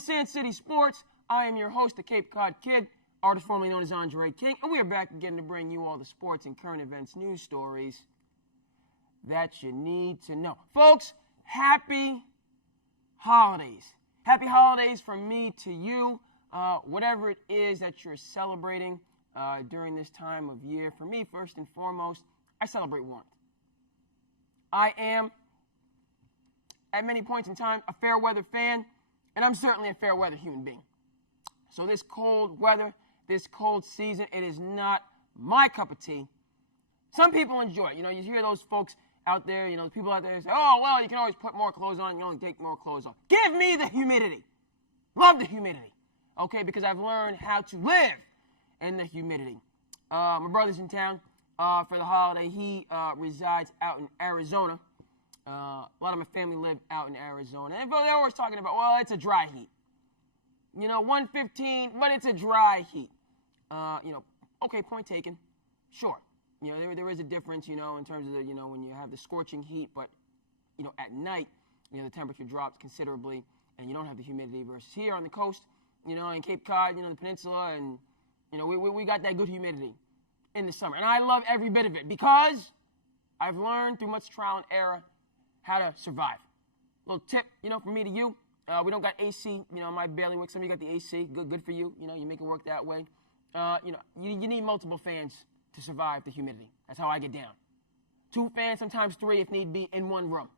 to SandCity Sports. I am your host, the Cape Cod Kid, artist formerly known as Andre King, and we are back again to bring you all the sports and current events news stories that you need to know. Folks, happy holidays. Happy holidays from me to you, whatever it is that you're celebrating during this time of year. For me, first and foremost, I celebrate warmth. I am, at many points in time, a fair weather fan, and I'm certainly a fair weather human being. So this cold weather, this cold season, it is not my cup of tea. Some people enjoy it. You know, you hear those folks out there, you know, people out there say, oh, well, you can always put more clothes on, you can only take more clothes off. Give me the humidity. Love the humidity. Okay, because I've learned how to live in the humidity. My brother's in town for the holiday. He resides out in Arizona. A lot of my family live out in Arizona. And they're always talking about, well, it's a dry heat. You know, 115, but it's a dry heat. Okay, point taken. Sure. You know, there is a difference, you know, in terms of, when you have the scorching heat, but, at night, the temperature drops considerably, and you don't have the humidity versus here on the coast, in Cape Cod, the peninsula, and, we got that good humidity in the summer. And I love every bit of it because I've learned through much trial and error how to survive. Little tip, from me to you. We don't got AC, my bailiwick. Some of you got the AC. Good for you. You make it work that way. You need multiple fans to survive the humidity. That's how I get down. 2 fans, sometimes 3 if need be, in one room.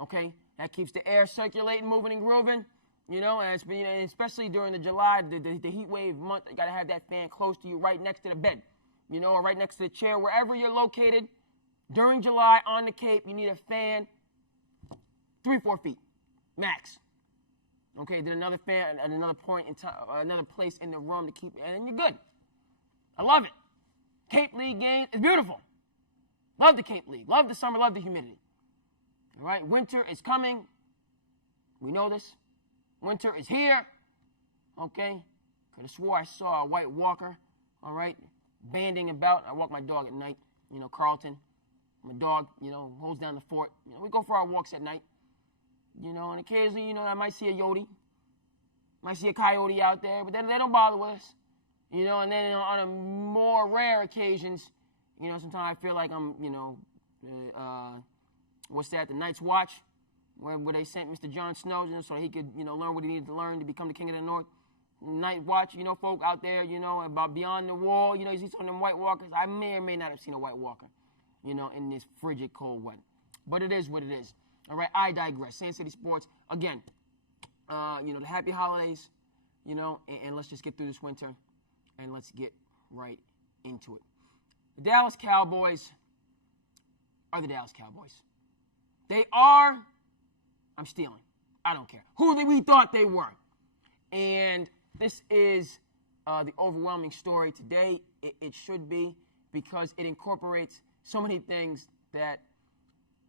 Okay? That keeps the air circulating, moving, and grooving. And especially during the July, the heat wave month, you got to have that fan close to you, right next to the bed. Or right next to the chair, wherever you're located. During July on the Cape, you need a fan 3-4 feet, max. Okay, then another fan at another point in time, another place in the room to keep it, and then you're good. I love it. Cape League game is beautiful. Love the Cape League. Love the summer. Love the humidity. All right, winter is coming. We know this. Winter is here. Okay, could have swore I saw a white walker. All right, banding about. I walk my dog at night. Carlton. My dog, holds down the fort. We go for our walks at night. And occasionally, I might see a yodi. Might see a coyote out there, but then they don't bother with us. And then on a more rare occasions, sometimes I feel like I'm, the Night's Watch, where they sent Mr. Jon Snow, so he could, learn what he needed to learn to become the King of the North. Night Watch, folk out there, about beyond the wall, you see some of them White Walkers. I may or may not have seen a White Walker, in this frigid cold weather. But it is what it is. All right, I digress. SandCity Sports, again, the happy holidays, and let's just get through this winter, and let's get right into it. The Dallas Cowboys are the Dallas Cowboys. They are, I'm stealing, I don't care, who we thought they were. And this is the overwhelming story today. It should be, because it incorporates so many things that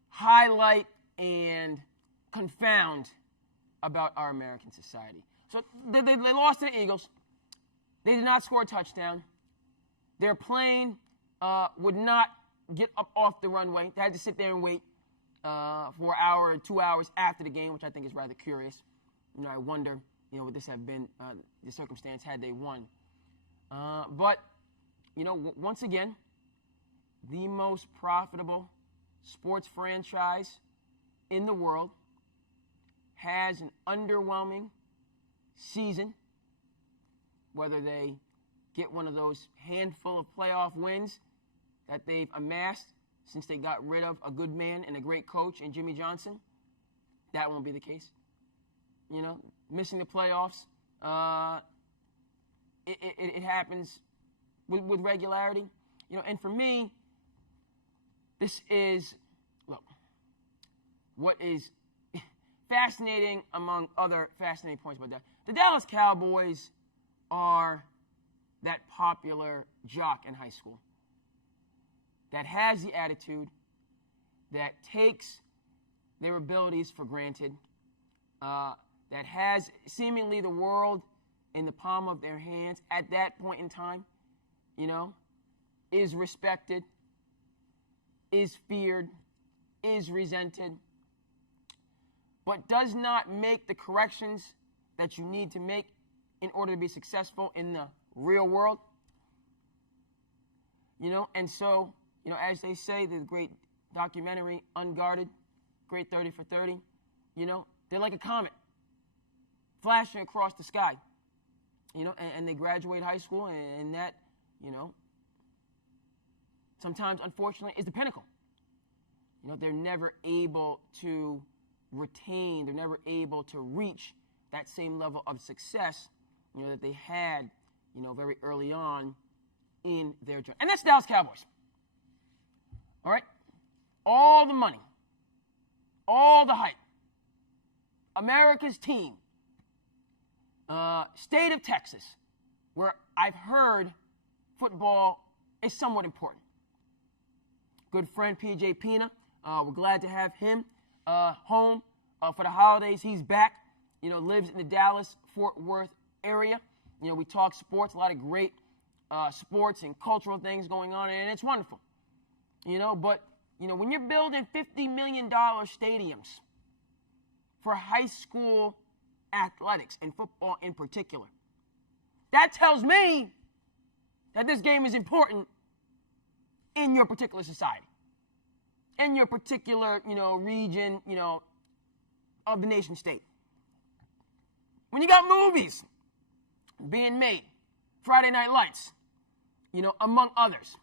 highlight and confound about our American society. So they lost to the Eagles. They did not score a touchdown. Their plane would not get up off the runway. They had to sit there and wait for an hour or 2 hours after the game, which I think is rather curious. I wonder, would this have been the circumstance had they won? But, once again, the most profitable sports franchise in the world has an underwhelming season, whether they get one of those handful of playoff wins that they've amassed since they got rid of a good man and a great coach in Jimmy Johnson. That won't be the case. Missing the playoffs, it happens with regularity. And for me, this is, look, what is fascinating among other fascinating points about that. The Dallas Cowboys are that popular jock in high school that has the attitude, that takes their abilities for granted, that has seemingly the world in the palm of their hands at that point in time, is respected, is feared, is resented, but does not make the corrections that you need to make in order to be successful in the real world. And so, as they say, the great documentary, Unguarded, great 30 for 30, they're like a comet flashing across the sky, and they graduate high school, and that, sometimes, unfortunately, is the pinnacle. They're never able to retain, they're never able to reach that same level of success, that they had, very early on in their journey. And that's Dallas Cowboys. All right? All the money, all the hype, America's team, state of Texas, where I've heard football is somewhat important. Good friend P.J. Pina, we're glad to have him home for the holidays. He's back, lives in the Dallas-Fort Worth area. We talk sports, a lot of great sports and cultural things going on, and it's wonderful. But, when you're building $50 million stadiums for high school athletics and football in particular, that tells me that this game is important in your particular society, in your particular, region, of the nation state. When you got movies being made, Friday Night Lights, among others,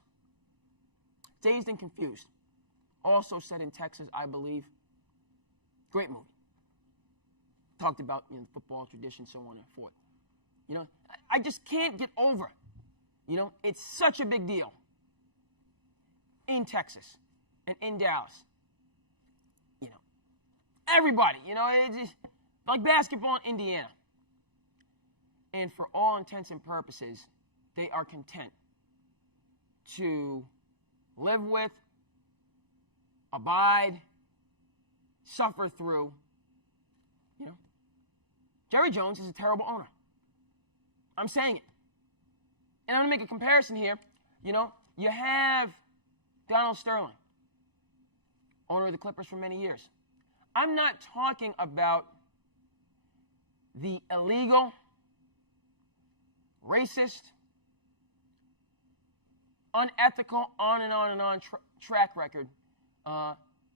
Dazed and Confused, also set in Texas, I believe. Great movie. Talked about football tradition, so on and forth. I just can't get over it. It's such a big deal in Texas and in Dallas. Everybody, it's just like basketball in Indiana. And for all intents and purposes, they are content to live with, abide, suffer through. Jerry Jones is a terrible owner. I'm saying it. And I'm going to make a comparison here. You have Donald Sterling, owner of the Clippers for many years. I'm not talking about the illegal, racist, unethical, on and on and on track record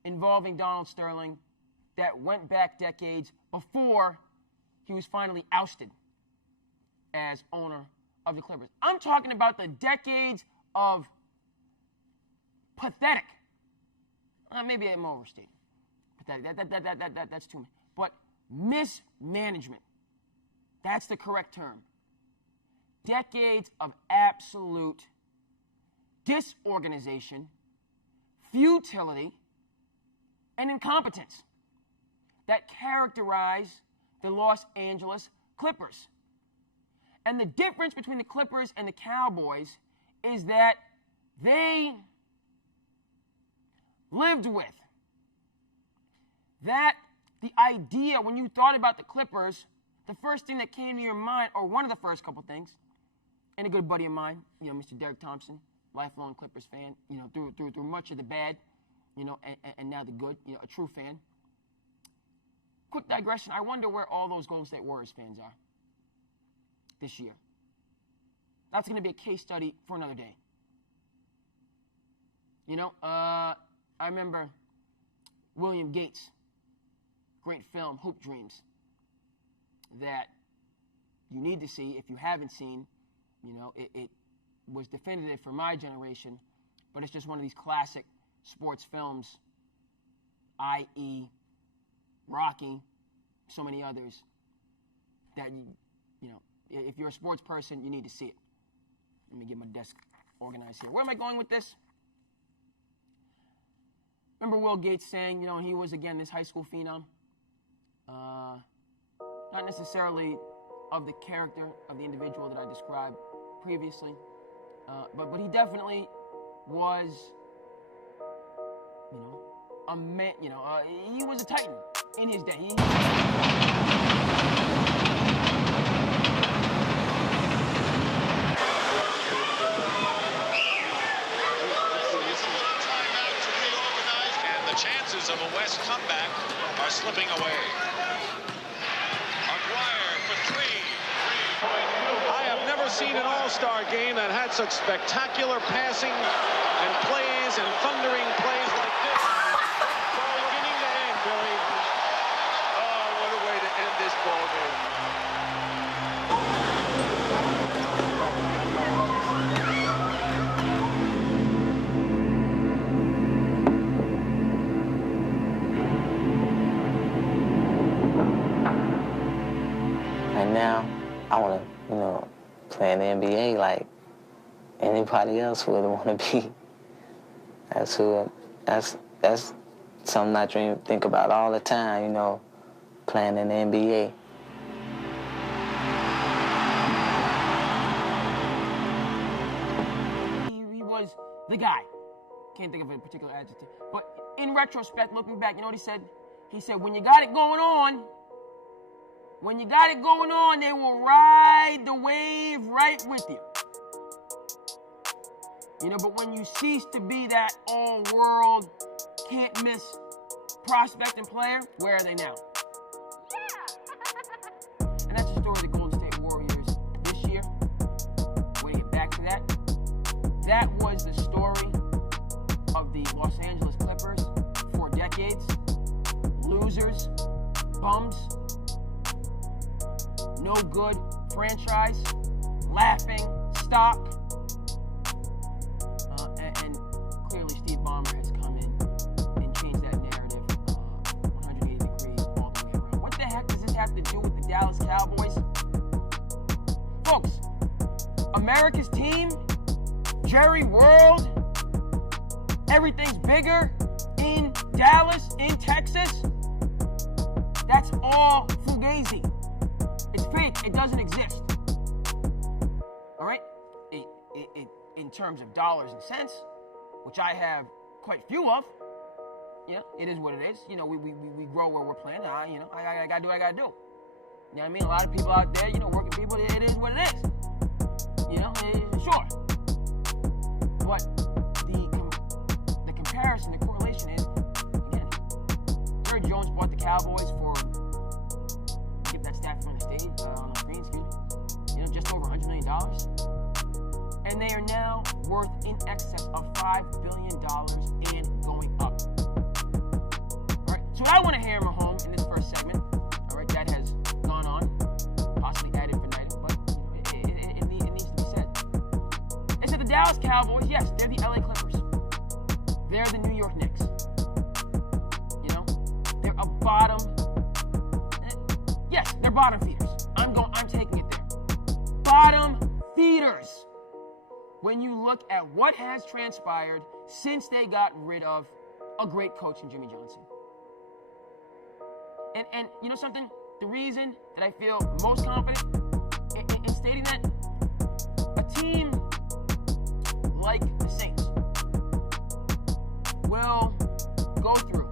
involving Donald Sterling that went back decades before he was finally ousted as owner of the Clippers. I'm talking about the decades of pathetic, maybe I'm overstating, pathetic, that's too much, but mismanagement, that's the correct term. Decades of absolute disorganization, futility, and incompetence that characterize the Los Angeles Clippers. And the difference between the Clippers and the Cowboys is that they lived with that the idea when you thought about the Clippers, the first thing that came to your mind, or one of the first couple things, and a good buddy of mine, Mr. Derek Thompson, lifelong Clippers fan, through much of the bad, and now the good, a true fan. Quick digression, I wonder where all those Golden State Warriors fans are this year. That's going to be a case study for another day. I remember William Gates, great film, Hoop Dreams, that you need to see if you haven't seen. It was definitive for my generation, but it's just one of these classic sports films, i.e. Rocky, so many others, that, if you're a sports person, you need to see it. Let me get my desk organized here. Where am I going with this? Remember Will Gates saying, he was, again, this high school phenom. Not necessarily of the character of the individual that I described previously, but he definitely was, a man, he was a titan in his day. Chances of a West comeback are slipping away. Aguirre for seen an all-star game that had such spectacular passing and plays and thundering plays like this. From beginning to end, Billy. Oh, what a way to end this ball game. And now, I want to, play in the NBA like anybody else would want to be. That's something I think about all the time, playing in the NBA. He was the guy. Can't think of a particular adjective. But in retrospect, looking back, you know what he said? He said, when you got it going on, they will ride the wave right with you. But when you cease to be that all-world, can't-miss prospect and player, where are they now? Yeah. And that's the story of the Golden State Warriors this year. When you get back to that, that was the story of the Los Angeles Clippers for decades. Losers, bums, no good franchise, laughing stock. And clearly Steve Ballmer has come in and changed that narrative 180 degrees all the way around. What the heck does this have to do with the Dallas Cowboys? Folks, America's team, Jerry World, everything's bigger in Dallas, in Texas. That's all fugazi. It's fake. It doesn't exist. All right? In terms of dollars and cents, which I have quite few of, it is what it is. We grow where we're playing. I gotta do what I gotta do. You know what I mean? A lot of people out there, working people, it is what it is. Sure. But the comparison, the correlation is, again, Jerry Jones bought the Cowboys for, get that stat from the stage, on the screen, just over $100 million. And they are now worth in excess of $5 billion and going up. All right, so what I want to hammer home in this first segment, all right, that has gone on, possibly ad infinitum, but it needs to be said. Is that the Dallas Cowboys, yes, they're the LA Clippers. They're the New York Knicks. They're a bottom, yes, they're bottom feeders. I'm taking it there. Bottom feeders. When you look at what has transpired since they got rid of a great coach in Jimmy Johnson. And you know something? The reason that I feel most confident in stating that, a team like the Saints will go through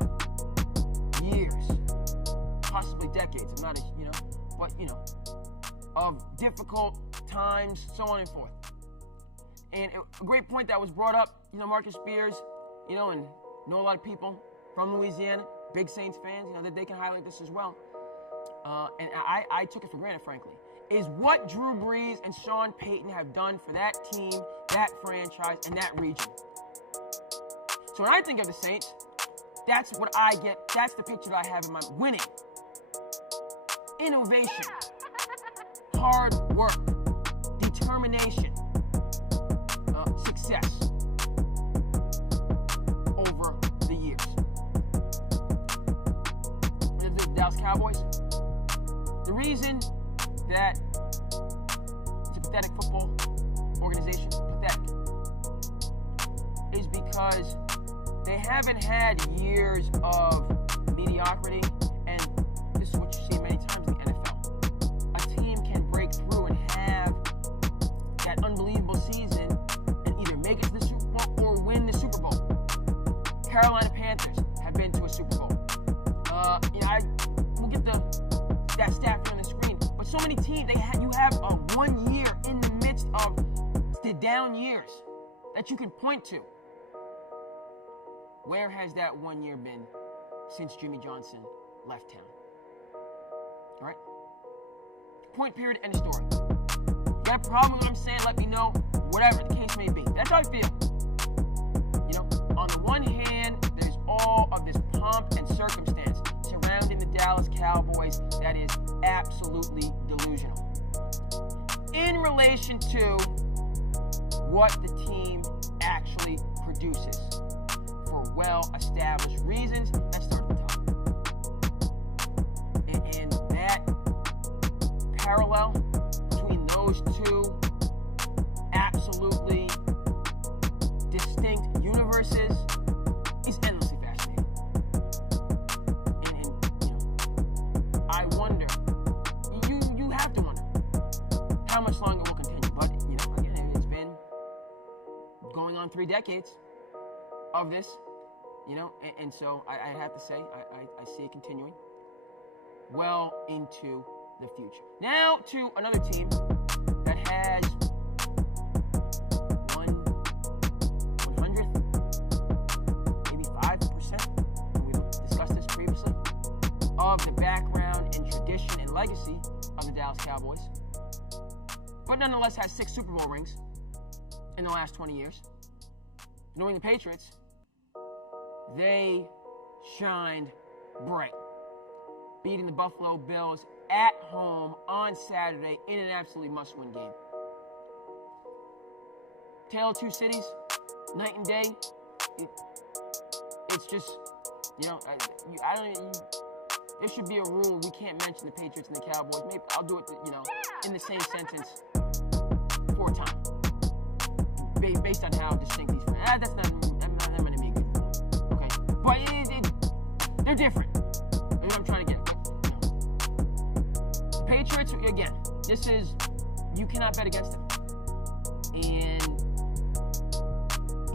years, possibly decades, I'm not, of difficult times, so on and forth. And a great point that was brought up, Marcus Spears, and know a lot of people from Louisiana, big Saints fans, that they can highlight this as well. And I took it for granted, frankly, is what Drew Brees and Sean Payton have done for that team, that franchise, and that region. So when I think of the Saints, that's what I get. That's the picture that I have in mind. Winning, innovation, hard work, determination, success over the years. The Dallas Cowboys, the reason that it's a pathetic football organization, is because they haven't had years of mediocrity, and this is what you see many times in the NFL. A team can break through and have that unbelievable season and either make it to the Super Bowl or win the Super Bowl. Carolina Panthers have been to a Super Bowl. We'll get that stat on the screen. But so many teams, you have a 1 year in the midst of the down years that you can point to. Where has that 1 year been since Jimmy Johnson left town? All right? Point, period, end of story. You you have a problem with what I'm saying, let me know. Whatever the case may be. That's how I feel. You know, on the one hand, there's all of this pomp and circumstance surrounding the Dallas Cowboys that is absolutely delusional. In relation to what the team actually produces for well-established reasons, let's start at the top. And that parallel between those two absolutely distinct universes is endlessly fascinating. And you know, I wonder, you have to wonder how much longer it will continue. But, you know, again, it's been going on 3 decades of this, you know, and so I have to say, I see it continuing well into the future. Now to another team that has 100th, maybe 5%, and we discussed this previously, of the background and tradition and legacy of the Dallas Cowboys, but nonetheless has 6 Super Bowl rings in the last 20 years. The New England Patriots, they shined bright, beating the Buffalo Bills at home on Saturday in an absolutely must-win game. Tale of two cities, night and day. It's just, you know, there should be a rule. We can't mention the Patriots and the Cowboys. Maybe I'll do it, you know, in the same sentence 4 times, based on how distinct these. That's not going to be a good rule. Okay, but they're different. That's what I'm trying to get. Patriots, again, this is, you cannot bet against them. And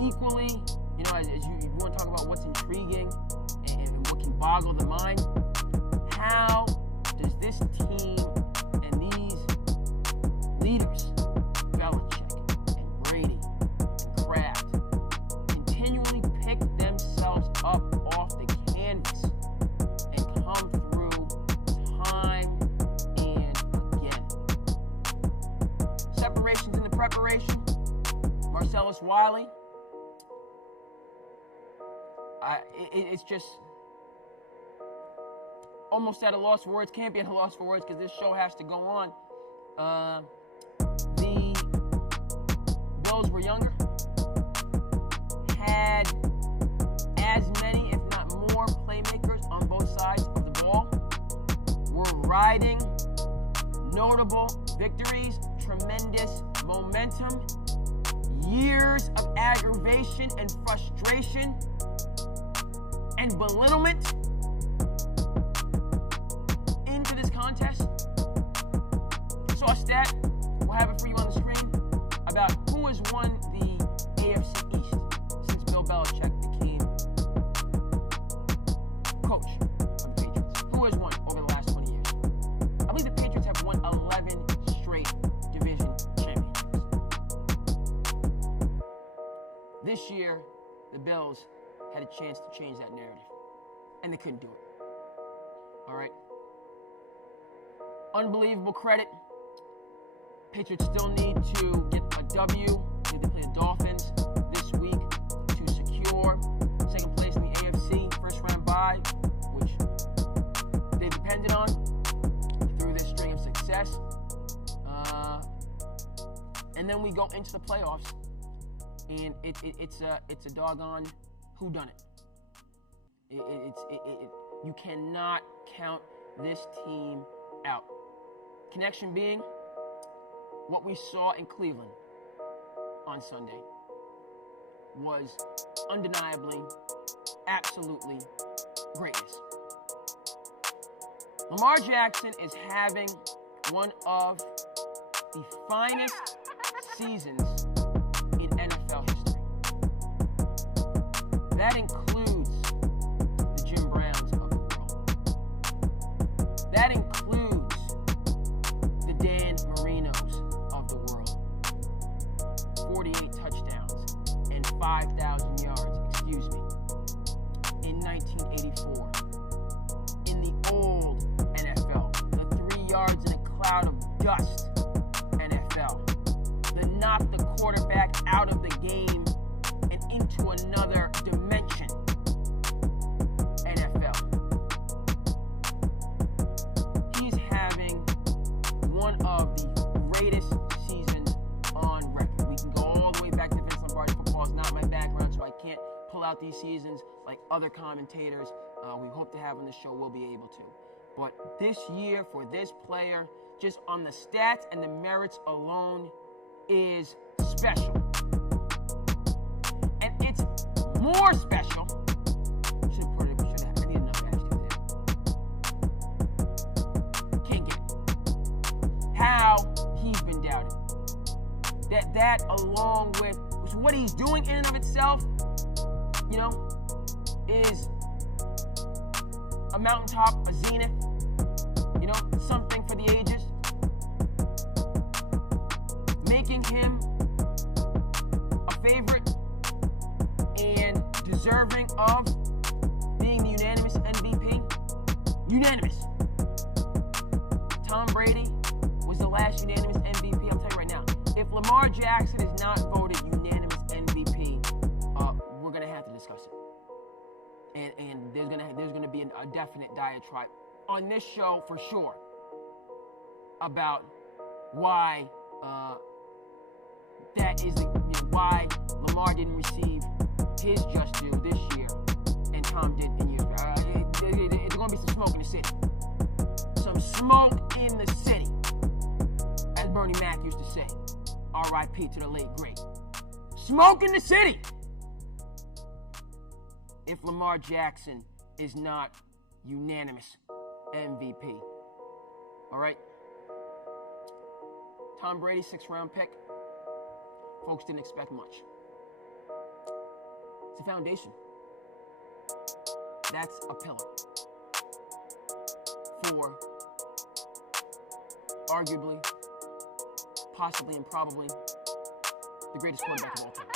equally, you know, as you want to talk about what's intriguing and what can boggle the mind, how does this team and these leaders, Belichick and Brady and Kraft, continually pick themselves up off the canvas and come through time and again? Separations in the preparation. Marcellus Wiley. It's just almost at a loss for words. Can't be at a loss for words because this show has to go on. The Bills were younger, had as many, if not more, playmakers on both sides of the ball, were riding notable victories, tremendous momentum, years of aggravation and frustration and belittlement into this contest. Saw a stat, we'll have it for you on the screen, about who has won the AFC East since Bill Belichick became coach of the Patriots. Who has won over the last 20 years? I believe the Patriots have won 11 straight division championships. This year, the Bills had a chance to change that narrative, and they couldn't do it. All right. Unbelievable credit. Patriots still need to get a W. They play the Dolphins this week to secure second place in the AFC first round bye, which they depended on through this string of success. And then we go into the playoffs, and it's a doggone whodunit. You cannot count this team out. Connection being what we saw in Cleveland on Sunday was undeniably, absolutely greatness. Lamar Jackson is having one of the finest seasons in NFL history. That includes the Jim Browns of the world. That includes the Dan Marinos of the world. 48 touchdowns and 5,000 yards, in 1984. In the old NFL, the 3 yards in a cloud of dust NFL. quarterback out of the game and into another dimension. NFL. He's having one of the greatest seasons on record. We can go all the way back to Vince Lombardi. Football is not my background, so I can't pull out these seasons like other commentators we hope to have on the show will be able to. But this year for this player, just on the stats and the merits alone, is special. And it's more special. I need another adjective there. Can't get it. How he's been doubted. That along with what he's doing in and of itself, is a mountaintop, a zenith, something for the ages. Making him a favorite and deserving of being the unanimous MVP. Unanimous. Tom Brady was the last unanimous MVP. I'll tell you right now, if Lamar Jackson is not voted unanimous MVP, we're going to have to discuss it. And there's gonna be a definite diatribe on this show for sure about why why Lamar didn't receive his just due this year and Tom did in years past. There's gonna be some smoke in the city. Some smoke in the city, as Bernie Mac used to say. R.I.P. to the late great. Smoke in the city. If Lamar Jackson is not unanimous MVP. All right? Tom Brady, 6th-round pick. Folks didn't expect much. It's a foundation. That's a pillar for arguably, possibly, and probably the greatest quarterback of all time.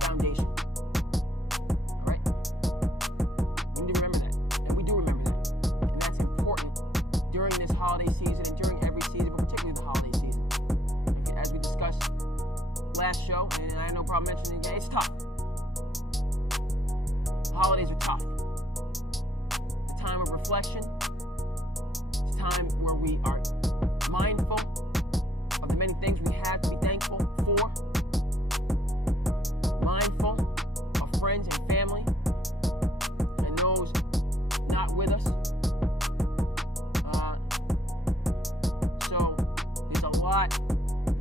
Foundation. Holiday season and during every season, but particularly the holiday season. Okay, as we discussed last show, and I had no problem mentioning it again, it's tough. The holidays are tough. It's a time of reflection. It's a time where we are mindful of the many things we have to be thankful for. Mindful of friends and family and those not with us.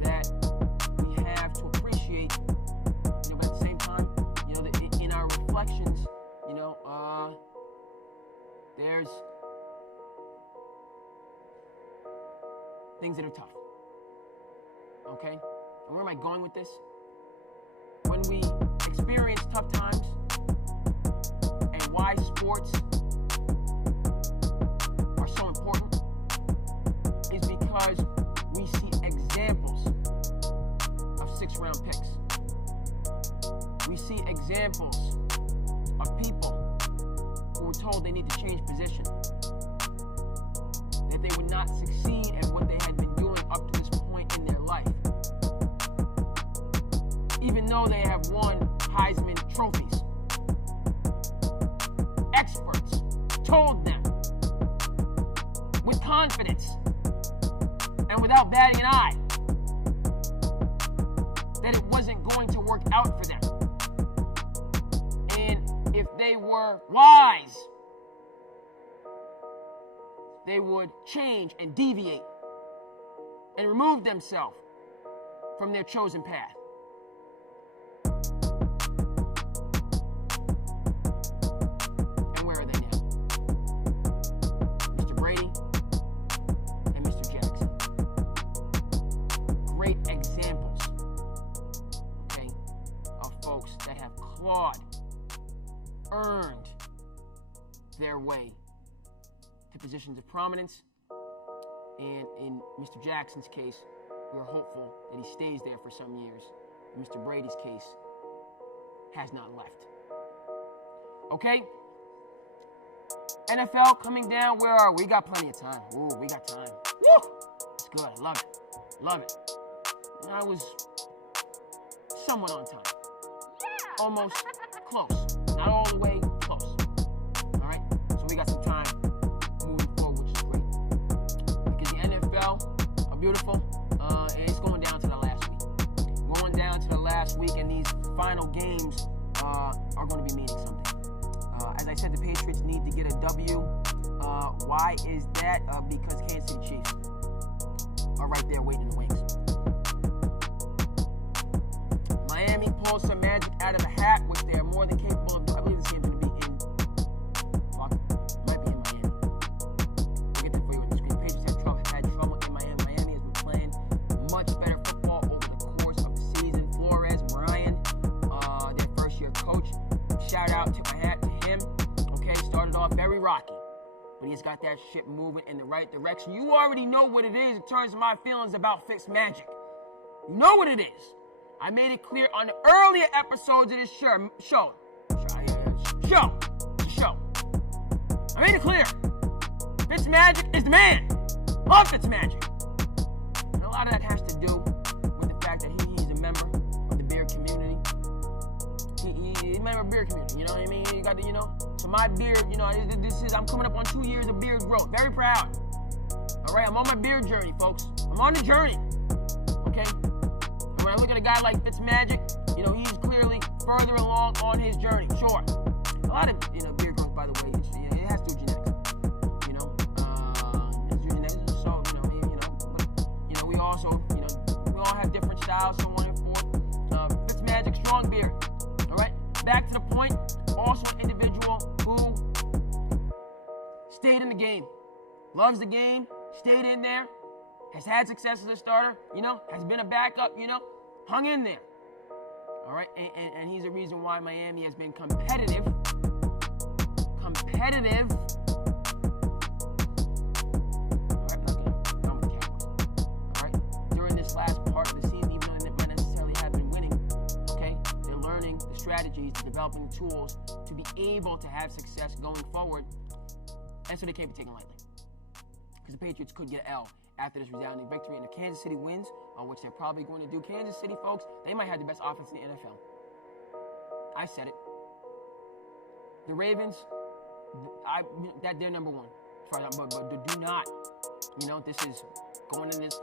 That we have to appreciate, but at the same time, in our reflections, there's things that are tough. Okay? And where am I going with this? When we experience tough times and why sports are so important is because we see examples of 6th-round picks. We see examples of people who were told they need to change position, that they would not succeed at what they had been doing up to this point in their life, even though they have won Heisman trophies. Experts told them with confidence and without batting an eye that it wasn't going to work out for them. And if they were wise, they would change and deviate and remove themselves from their chosen path. And where are they now? Mr. Brady and Mr. Jackson. Great examples, okay, of folks that have clawed, earned their way to positions of prominence. And in Mr. Jackson's case, we're hopeful that he stays there for some years. In Mr. Brady's case, has not left. Okay? NFL coming down. Where are we? We got plenty of time. Ooh, we got time. Woo! It's good. I love it. Love it. I was somewhat on time. Almost close. Not all the way close. All right? So we got some time moving forward, which is great. Because the NFL are beautiful, and it's going down to the last week. Going down to the last week, and these final games are going to be meaning something. As I said, the Patriots need to get a W. Why is that? Because Kansas City Chiefs are right there waiting in the wings. Miami pulls some magic out of the hat, which they are more than capable of doing. I believe this game's going to be might be in Miami. I'll get that for you on the screen. Patriots had trouble in Miami. Miami has been playing much better football over the course of the season. Flores, Brian, their first-year coach. Shout out to my hat to him. Okay, started off very rocky, but he's got that shit moving in the right direction. You already know what it is in terms of my feelings about Fitz Magic. You know what it is. I made it clear on the earlier episodes of this show. I made it clear. Fitz Magic is the man. Love Fitz Magic. And a lot of that has to do with the fact that he's a member of the beard community. He's a member of the beard community. You know what I mean? You got the, So my beard, I'm coming up on 2 years of beard growth. Very proud. All right, I'm on my beard journey, folks. I'm on the journey. Okay? When I look at a guy like Fitzmagic, he's clearly further along on his journey. Sure. A lot of, beard growth, by the way, it has to do with genetics. It's genetics, so, but, we also, we all have different styles, so on and forth. Fitzmagic, strong beard. All right? Back to the point, also an individual who stayed in the game. Loves the game, stayed in there, has had success as a starter, has been a backup, hung in there. All right, and he's the reason why Miami has been competitive. All right, I'm not with the Cowboys. All right, during this last part of the season, even though they might not necessarily have been winning, okay, they're learning the strategies, developing the tools to be able to have success going forward, and so they can't be taken lightly. Because the Patriots could get an L after this resounding victory, and if Kansas City wins, which they're probably going to do. Kansas City, folks, they might have the best offense in the NFL. I said it. The Ravens, they're number one. But do not, this is going in this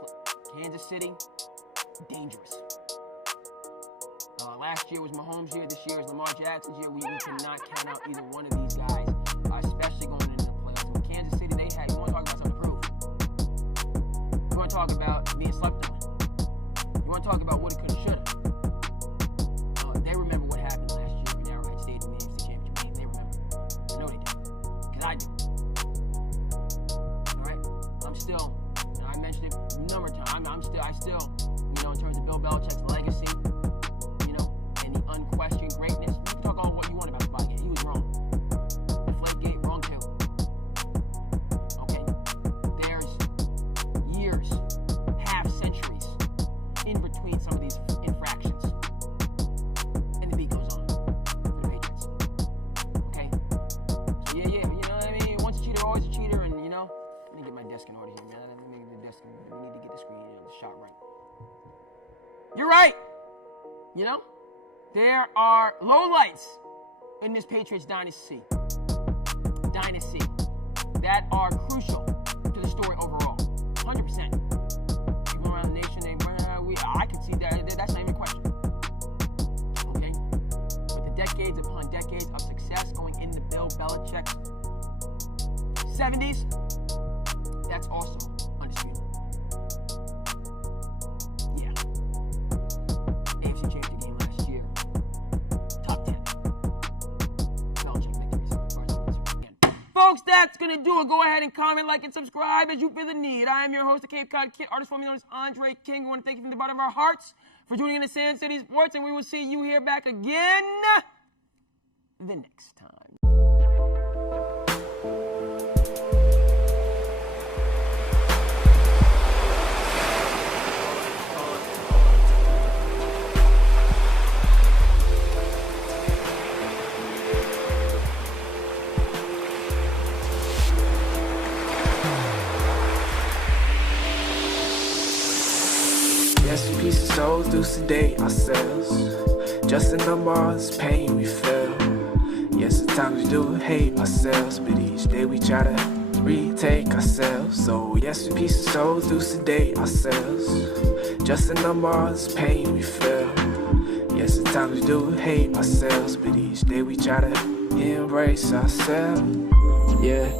Kansas City, dangerous. Last year was Mahomes' year. This year is Lamar Jackson's year. We cannot count out either one of these guys, especially going into the playoffs. And with Kansas City, you want to talk about something to prove. You want to talk about being slept on. You want to talk about what it could have, should have. They remember what happened last year when Arrowhead Stadium in the AFC Championship game. They remember. I know they do. Because I do. All right? I'm still, I mentioned it a number of times. I still, in terms of Bill Belichick's legacy, and the unquestioned greatness, you can talk all what you want about Spygate. He was wrong. Deflategate, wrong too. Okay? There's years, half centuries in between some of these infractions. And the beat goes on for the Patriots. Okay? So yeah, you know what I mean? Once a cheater, always a cheater, and let me get my desk in order here, man. Let me get the desk in order. We need to get the screen, the shot right. You're right! There are lowlights in this Patriots dynasty that are crucial to the story overall. 100%. People around the nation, I can see that. That's not even a question. Okay? With the decades upon decades of success going into Bill Belichick's 70s, that's also undisputed. Yeah. AFC Championship game last year. Top 10. Belichick victories. Folks, that's going to do it. Go ahead and comment, like, and subscribe as you feel the need. I am your host, the Cape Cod Kid, artist formerly known as Andre King. I want to thank you from the bottom of our hearts for tuning in to SandCity Sports, and we will see you here back again the next time. souls do sedate ourselves. Just a number of this pain we feel. Yes, sometimes we do hate ourselves, but each day we try to retake ourselves. So yes, we peace of souls do sedate ourselves. Just a number of this pain we feel. Yes, sometimes we do hate ourselves, but each day we try to embrace ourselves. Yeah.